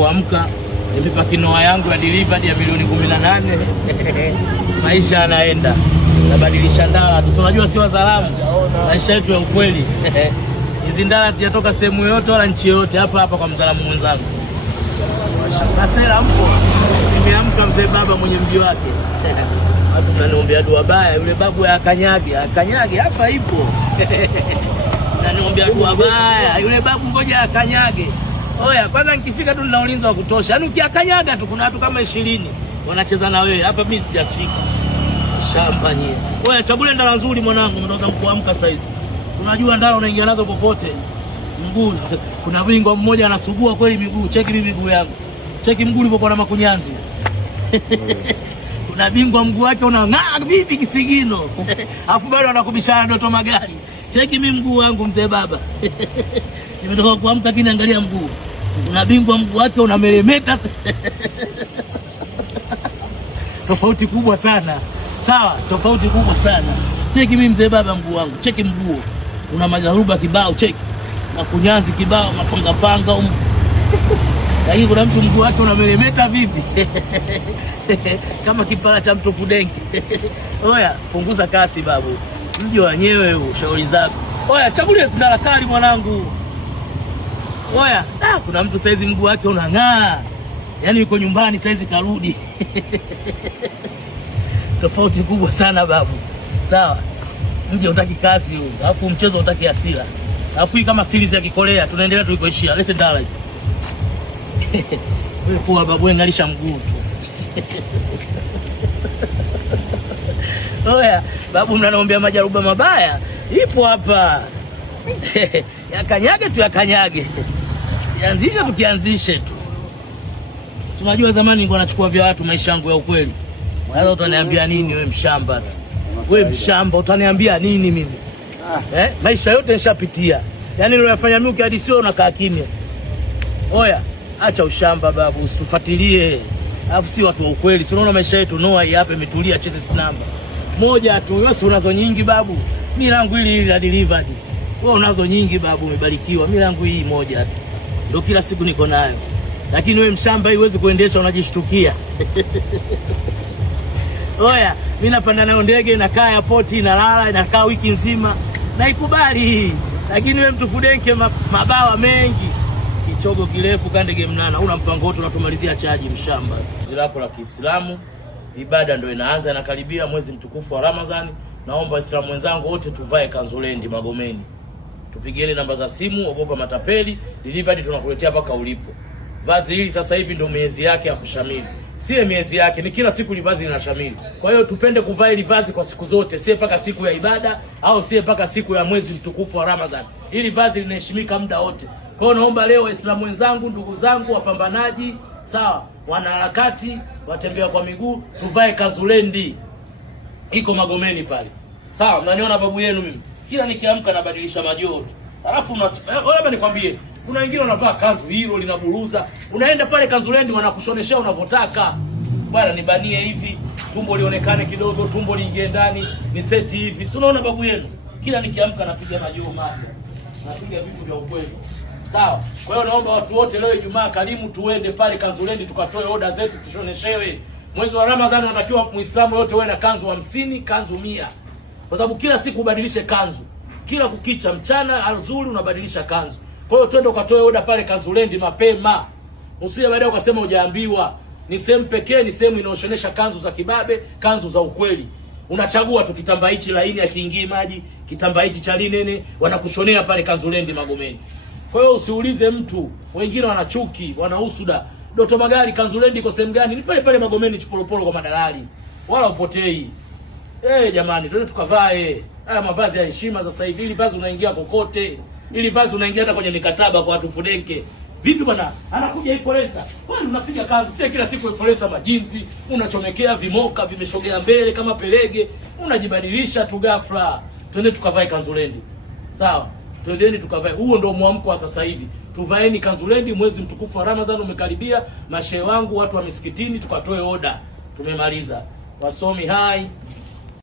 kuamka, nilipa kinoa yangu ya delivery ya milioni 18. Maisha yanaenda. Nabadilisha ndala. Unajua si wadhalamu. Maisha yetu ya ukweli. Hizi ndala hazijatoka sehemu yoyote wala nchi yoyote, hapa kwa mzalamu mwenzangu. Kasela mpo. Nimeamka mzee baba mwenye mji wake. Watu mnaniombea dua baya, yule babu ya akanyage hapa ipo. Mnaniombea dua baya, yule babu ngoja akanyage. Oya, kwanza nikifika tu nina ulinzi wa kutosha. Yaani ukiakanyaga tu kuna watu kama 20 wanacheza na wewe. Hapa mimi sijafika. Shamba nyie. Oya, chagule ndala nzuri mwanangu, unataka kuamka saa hizi. Unajua ndala unaingia nazo popote. Mguu kuna bingwa mmoja anasugua kweli miguu. Cheki mimi miguu yangu. Cheki mguu ulipokuwa na makunyanzi. Kuna bingwa mguu wake unang'aa vipi kisigino. Alafu bado anakubishana Doto Magari. Cheki mimi mguu wangu mzee baba. Nimetoka kuamka kini angalia mguu. Kuna bingwa mguu wake unameremeta. Tofauti kubwa sana. Sawa, tofauti kubwa sana. Cheki mimi mzee baba mguu wangu. Cheki mguu. Una majaruba kibao, cheki. Na kunyanzi kibao, mapanga lakini kuna mtu mguu wake unameremeta vipi? Kama kipara cha mtu kudenki. Oya, punguza kasi babu. Mji wenyewe huu, shauri zako. Oya, chagulia ndala kali mwanangu. Oya, kuna mtu saizi mguu wake unang'aa. Yaani yuko nyumbani saizi karudi. Tofauti kubwa sana babu. Sawa. Mji unataka kasi huu, alafu mchezo unataka hasira. Alafu hii kama series ya Kikorea tunaendelea tulikoishia. Lete ndala hizo. Wewe poa babu, ngalisha mguu tu. Oya, babu mnaniombea majaruba mabaya. Ipo hapa. Yakanyage. Tukianzishe tu. Si unajua zamani nilikuwa nachukua vya watu maisha yangu ya ukweli. Sasa utaniambia nini wewe mshamba? Wewe mshamba utaniambia nini mimi? Maisha yote nishapitia. Yaani unayofanya mimi ukihadisiwa unakaa kimya. Oya, acha ushamba babu, usitufuatilie. Alafu si watu wa ukweli. Si unaona maisha yetu Noah hapa imetulia cheze sinamba. Moja tu, wewe unazo nyingi babu. Mimi langu hili la delivery. Wewe unazo nyingi babu, umebarikiwa. Mimi langu hii moja tu. Ndio kila siku niko nayo. Lakini wewe mshamba huwezi kuendesha, unajishtukia. Oya, mimi napanda nayo ndege inakaa airport inalala, inakaa wiki nzima. Naikubali hii. Lakini wewe mtu fudenke mabawa mengi. Kichogo kirefu kandege mnana, una mpango wote unatumalizia chaji mshamba. Zilako la Kiislamu, ibada ndio inaanza na karibia mwezi mtukufu wa Ramadhani. Naomba Waislamu wenzangu wote tuvae kanzulendi Magomeni. Tupigieni namba za simu, ogopa matapeli, delivery tunakuletea mpaka ulipo. Vazi hili sasa hivi ndio miezi yake ya kushamili. Sie miezi yake, ni kila siku livazi linashamili. Kwa hiyo tupende kuvaa hili vazi kwa siku zote, sie mpaka siku ya ibada au sie mpaka siku ya mwezi mtukufu wa Ramadhani. Hili vazi linaheshimika muda wote. Kwa hiyo naomba leo Waislamu wenzangu, ndugu zangu, wapambanaji, sawa, wanaharakati, watembea kwa miguu, tuvae kanzulendi. Iko Magomeni pale. Sawa, mnaniona babu yenu mimi. Kila nikiamka nabadilisha majoro. Alafu labda nikwambie, kuna wengine wanavaa kanzu hilo linaburuza. Unaenda pale kanzulendi wanakushoneshea unavyotaka. Bwana nibanie hivi, tumbo lionekane kidogo, tumbo liingie ndani, ni seti hivi. Si unaona babu yenu? Kila nikiamka napiga majoro mapya. Napiga vitu vya ukweli. Sawa. Kwa hiyo naomba watu wote leo Ijumaa karimu tuende pale kanzulendi tukatoe oda zetu tushoneshewe. Mwezi wa Ramadhani unatakiwa Muislamu yote wewe na kanzu 50, kanzu 100. Kwa sababu kila siku ubadilishe kanzu. Kila kukicha mchana azuri unabadilisha kanzu. Kwa hiyo twende ukatoe oda pale kanzulendi mapema. Usije baadaye ukasema hujaambiwa. Ni sehemu pekee, ni sehemu inaoshonesha kanzu za kibabe, kanzu za ukweli. Unachagua tu kitambaa hichi laini akiingia maji, kitambaa hichi cha linene, wanakushonea pale kanzulendi Magomeni. Kwa hiyo usiulize mtu, wengine wanachuki, wanahusuda. Doto Magari kanzulendi iko sehemu gani? Ni pale pale Magomeni Chipolopolo kwa madalali. Wala upotei. Jamani, twende tukavae. Haya mavazi ya heshima sasa hivi. Ili vazi unaingia kokote. Ili vazi unaingia hata kwenye mikataba kwa watu fudenke. Vipi bwana? Anakuja influencer. Kwani unapiga kanzu sio kila siku influencer majinsi, unachomekea vimoka vimeshogea mbele kama pelege, unajibadilisha tu ghafla. Twende tukavae kanzulendi. Sawa? Twendeni tukavae. Huo ndio mwamko wa sasa hivi. Tuvaeni kanzulendi, mwezi mtukufu wa Ramadhani umekaribia. Mashehe wangu, watu wa misikitini tukatoe oda. Tumemaliza. Wasomi hai.